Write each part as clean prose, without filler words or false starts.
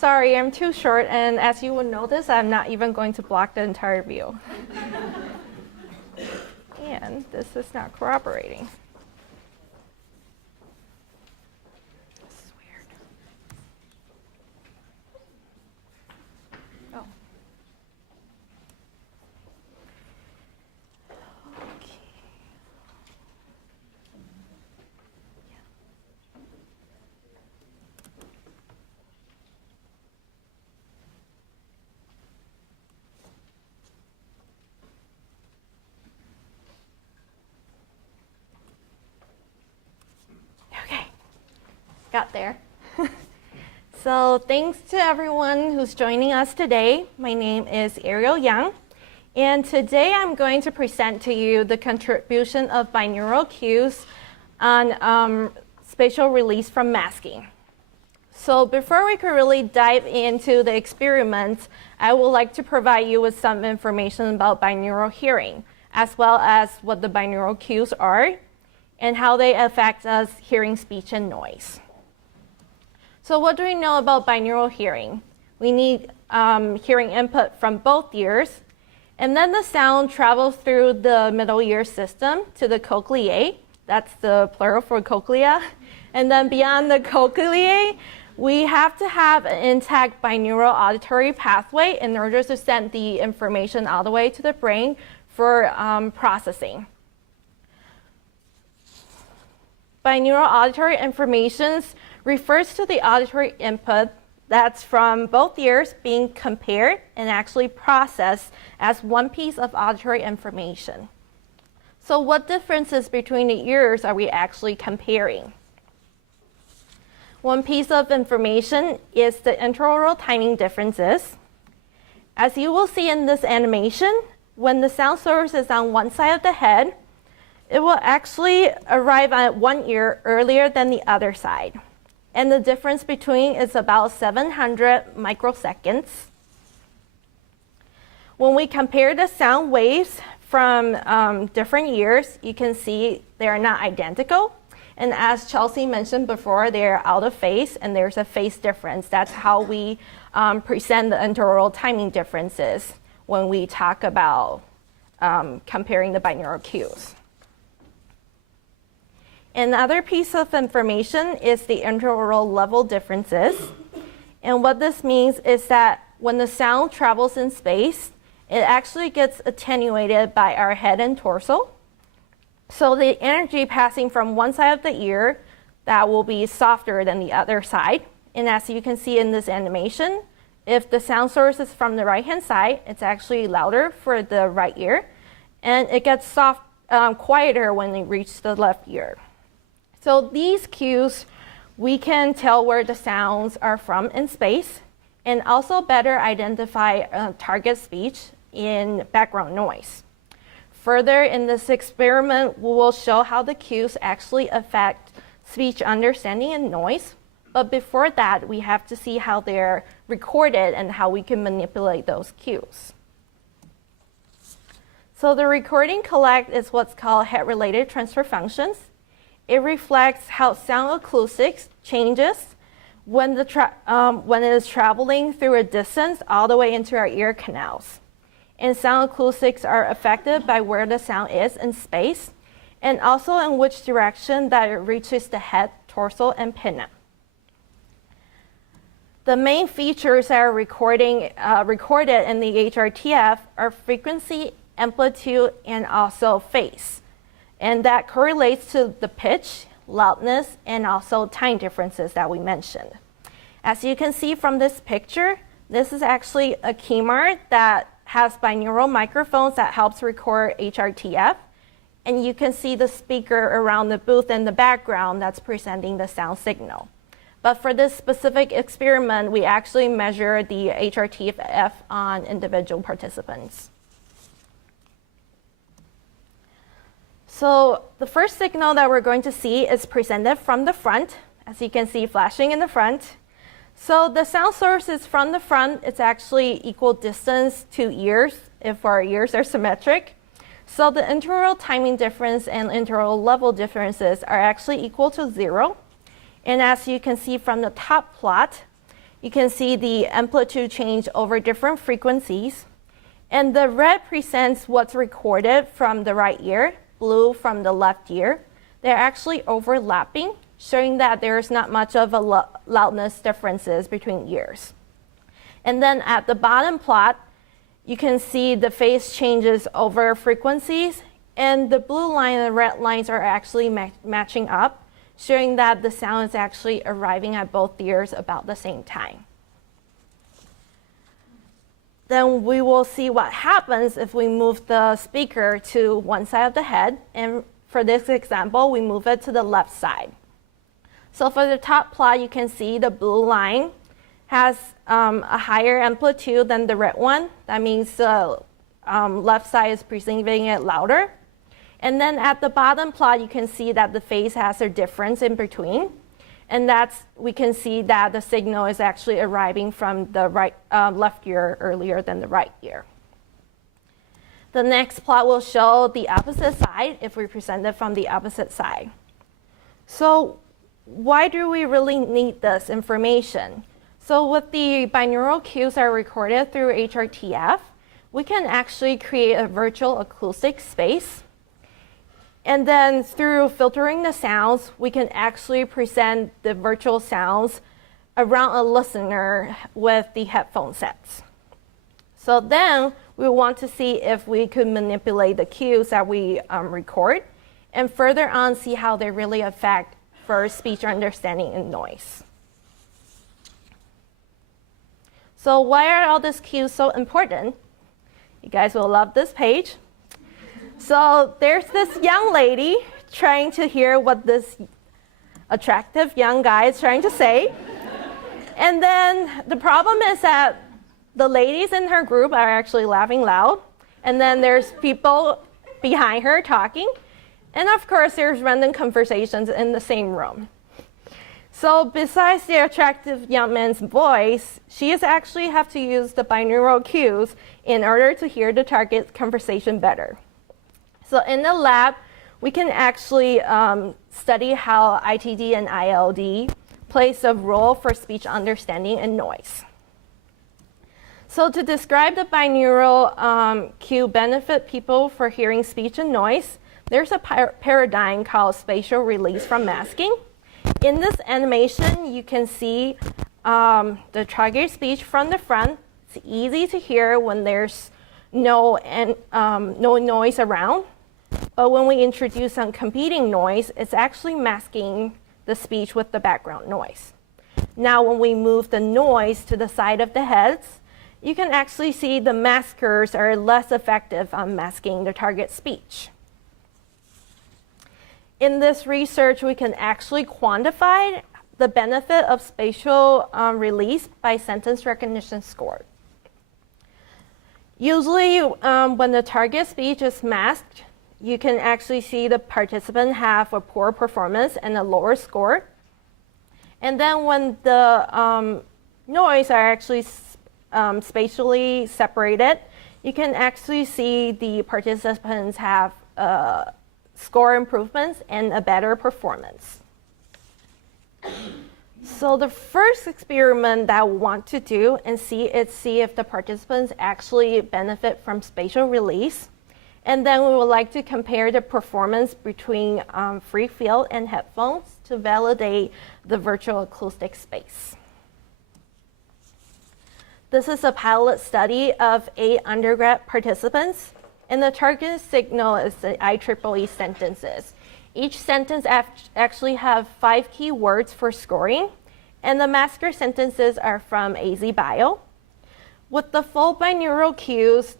Sorry, I'm too short, and as you will notice, I'm not even going to block the entire view. And this is not cooperating. This is weird. Oh. Okay. Got there. So thanks to everyone who's joining us today. My name is Ariel Yang, and today I'm going to present to you the contribution of binaural cues on spatial release from masking. So before we could really dive into the experiment, I would like to provide you with some information about binaural hearing, as well as what the binaural cues are and how they affect us hearing speech and noise. So what do we know about binaural hearing? We need hearing input from both ears, and then the sound travels through the middle ear system to the cochleae. That's the plural for cochlea. And then beyond the cochleae, we have to have an intact binaural auditory pathway in order to send the information all the way to the brain for processing. Binaural auditory information refers to the auditory input that's from both ears being compared and actually processed as one piece of auditory information. So what differences between the ears are we actually comparing? One piece of information is the intraoral timing differences. As you will see in this animation, when the sound source is on one side of the head, it will actually arrive at one ear earlier than the other side. And the difference between is about 700 microseconds. When we compare the sound waves from different ears, you can see they are not identical. And as Chelsea mentioned before, they're out of phase and there's a phase difference. That's how we present the intraoral timing differences when we talk about comparing the binaural cues. Another piece of information is the intraoral level differences. And what this means is that when the sound travels in space, it actually gets attenuated by our head and torso. So the energy passing from one side of the ear, that will be softer than the other side. And as you can see in this animation, if the sound source is from the right-hand side, it's actually louder for the right ear. And it gets quieter when it reaches the left ear. So these cues, we can tell where the sounds are from in space and also better identify target speech in background noise. Further in this experiment, we will show how the cues actually affect speech understanding and noise. But before that, we have to see how they're recorded and how we can manipulate those cues. So the recording collect is what's called head-related transfer functions. It reflects how sound acoustics changes when it is traveling through a distance all the way into our ear canals. And sound acoustics are affected by where the sound is in space, and also in which direction that it reaches the head, torso, and pinna. The main features that are recorded in the HRTF are frequency, amplitude, and also phase. And that correlates to the pitch, loudness, and also time differences that we mentioned. As you can see from this picture, this is actually a keyboard that has binaural microphones that helps record HRTF. And you can see the speaker around the booth in the background that's presenting the sound signal. But for this specific experiment, we actually measure the HRTF on individual participants. So the first signal that we're going to see is presented from the front, as you can see flashing in the front. So the sound source is from the front. It's actually equal distance to ears if our ears are symmetric. So the intraoral timing difference and intraoral level differences are actually equal to 0. And as you can see from the top plot, you can see the amplitude change over different frequencies. And the red presents what's recorded from the right ear, blue from the left ear. They're actually overlapping, showing that there's not much of a loudness differences between ears. And then at the bottom plot, you can see the phase changes over frequencies, and the blue line and the red lines are actually matching up, showing that the sound is actually arriving at both ears about the same time. Then we will see what happens if we move the speaker to one side of the head, and for this example, we move it to the left side. So for the top plot, you can see the blue line has a higher amplitude than the red one. That means the left side is perceiving it louder. And then at the bottom plot, you can see that the phase has a difference in between. And we can see that the signal is actually arriving from the left ear earlier than the right ear. The next plot will show the opposite side if we present it from the opposite side. So why do we really need this information? So with the binaural cues that are recorded through HRTF, we can actually create a virtual acoustic space. And then through filtering the sounds, we can actually present the virtual sounds around a listener with the headphone sets. So then we want to see if we could manipulate the cues that we record, and further on see how they really affect for speech understanding and noise. So why are all these cues so important? You guys will love this page. So there's this young lady trying to hear what this attractive young guy is trying to say. And then the problem is that the ladies in her group are actually laughing loud. And then there's people behind her talking. And of course, there's random conversations in the same room. So besides the attractive young man's voice, she is actually have to use the binaural cues in order to hear the target conversation better. So in the lab, we can actually study how ITD and ILD plays a role for speech understanding and noise. So to describe the binaural cue benefit people for hearing speech and noise, there's a paradigm called spatial release from masking. In this animation, you can see the target speech from the front. It's easy to hear when there's no noise around. But when we introduce some competing noise, it's actually masking the speech with the background noise. Now, when we move the noise to the side of the heads, you can actually see the maskers are less effective on masking the target speech. In this research, we can actually quantify the benefit of spatial release by sentence recognition score. Usually, when the target speech is masked, you can actually see the participant have a poor performance and a lower score. And then when the noise are actually spatially separated, you can actually see the participants have score improvements and a better performance. So the first experiment that we want to do and see if the participants actually benefit from spatial release. And then we would like to compare the performance between free field and headphones to validate the virtual acoustic space. This is a pilot study of 8 undergrad participants, and the target signal is the IEEE sentences. Each sentence actually have 5 key words for scoring, and the masker sentences are from AZ Bio. With the full binaural cues,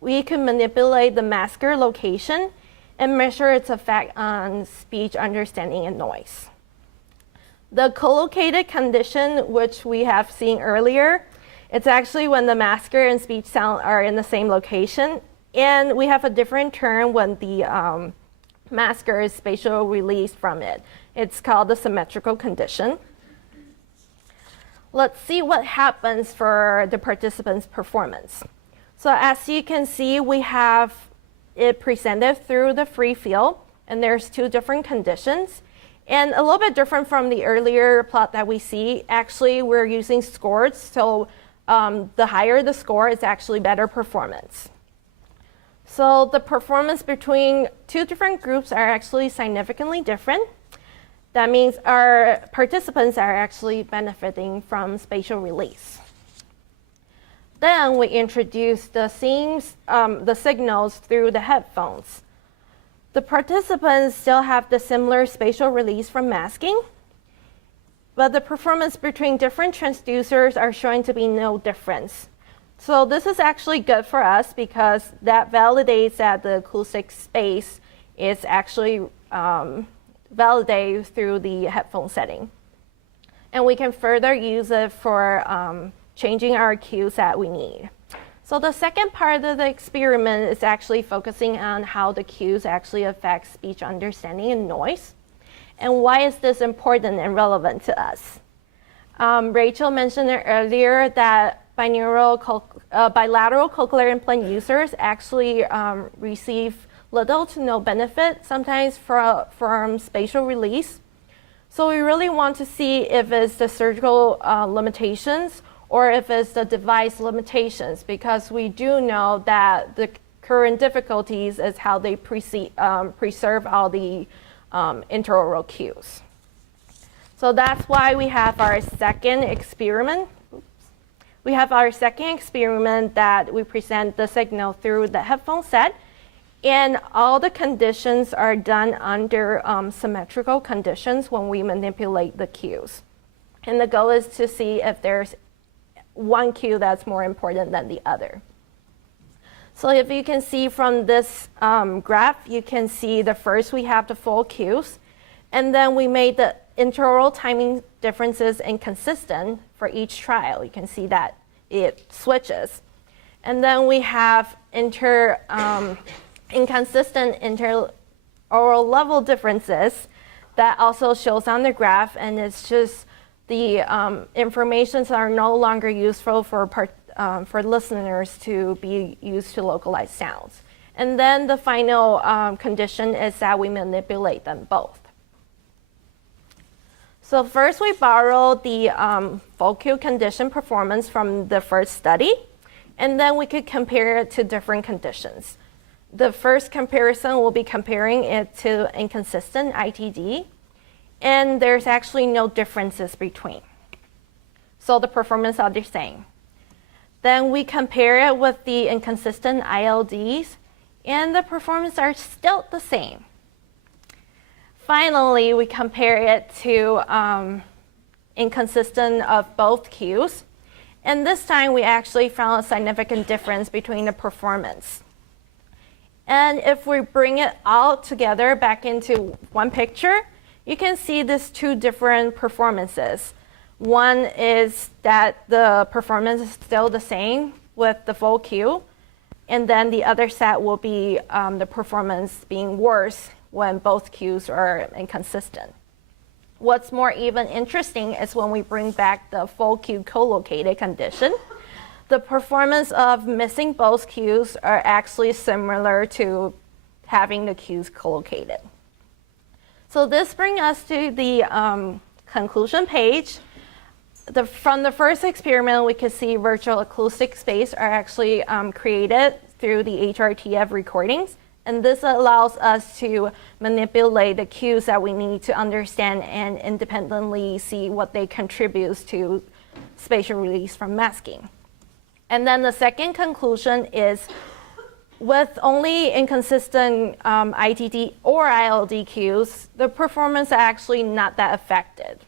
we can manipulate the masker location and measure its effect on speech understanding and noise. The collocated condition, which we have seen earlier, it's actually when the masker and speech sound are in the same location, and we have a different term when the masker is spatial released from it. It's called the symmetrical condition. Let's see what happens for the participants' performance. So as you can see, we have it presented through the free field, and there's 2 different conditions. And a little bit different from the earlier plot that we see, actually we're using scores, so the higher the score is actually better performance. So the performance between two different groups are actually significantly different. That means our participants are actually benefiting from spatial release. Then we introduce the signals through the headphones. The participants still have the similar spatial release from masking, but the performance between different transducers are showing to be no difference. So this is actually good for us because that validates that the acoustic space is actually validated through the headphone setting. And we can further use it for changing our cues that we need. So the second part of the experiment is actually focusing on how the cues actually affect speech understanding and noise. And why is this important and relevant to us? Rachel mentioned earlier that bilateral cochlear implant users actually receive little to no benefit sometimes from spatial release. So we really want to see if it's the surgical limitations or if it's the device limitations, because we do know that the current difficulties is how they preserve all the intraoral cues. So that's why we have our second experiment. We have our second experiment that we present the signal through the headphone set, and all the conditions are done under symmetrical conditions when we manipulate the cues. And the goal is to see if there's one cue that's more important than the other. So if you can see from this graph, you can see the first we have the full cues, and then we made the intraoral timing differences inconsistent for each trial. You can see that it switches. And then we have inconsistent interoral level differences that also shows on the graph, and it's just the informations are no longer useful for listeners to be used to localize sounds. And then the final condition is that we manipulate them both. So first we borrow the full cue condition performance from the first study, and then we could compare it to different conditions. The first comparison will be comparing it to inconsistent ITD, and there's actually no differences between. So the performance are the same. Then we compare it with the inconsistent ILDs, and the performance are still the same. Finally, we compare it to inconsistent of both cues, and this time we actually found a significant difference between the performance. And if we bring it all together back into one picture, you can see these two different performances. One is that the performance is still the same with the full cue, and then the other set will be the performance being worse when both cues are inconsistent. What's more even interesting is when we bring back the full cue co-located condition, the performance of missing both cues are actually similar to having the cues co-located. So this brings us to the conclusion page. From the first experiment, we could see virtual acoustic space are actually created through the HRTF recordings. And this allows us to manipulate the cues that we need to understand and independently see what they contribute to spatial release from masking. And then the second conclusion is with only inconsistent ITD or ILD cues, the performance are actually not that affected.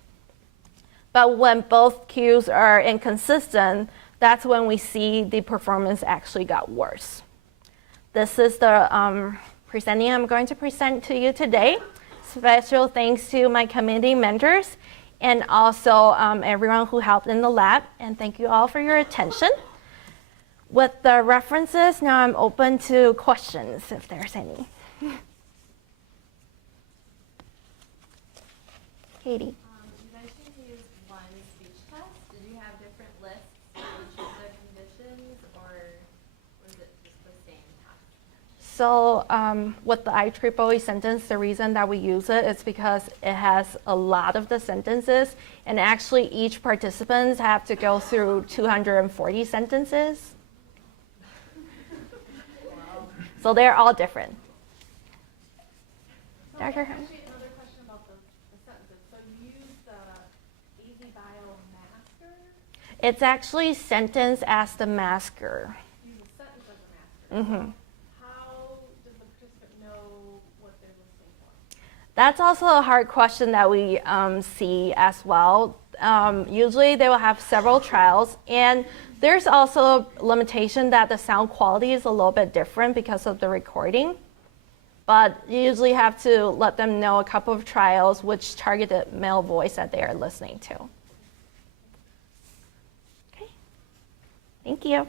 But when both cues are inconsistent, that's when we see the performance actually got worse. This is the presenting I'm going to present to you today. Special thanks to my committee mentors and also everyone who helped in the lab. And thank you all for your attention. With the references, now I'm open to questions if there's any. Katie. You mentioned you used one speech test. Did you have different lists for each of the conditions, or was it just the same test? So with the IEEE sentence, the reason that we use it is because it has a lot of the sentences, and actually each participant have to go through 240 sentences. Wow. So they're all different. So Dr. actually, another question about the sentences. So you use the AZ Bio masker? It's actually sentence as the masker. You use a sentence as a masker. Mm-hmm. How does the participant know what they're listening for? That's also a hard question that we see as well. Usually they will have several trials, and there's also a limitation that the sound quality is a little bit different because of the recording. But you usually have to let them know a couple of trials which targeted male voice that they are listening to. Okay, thank you.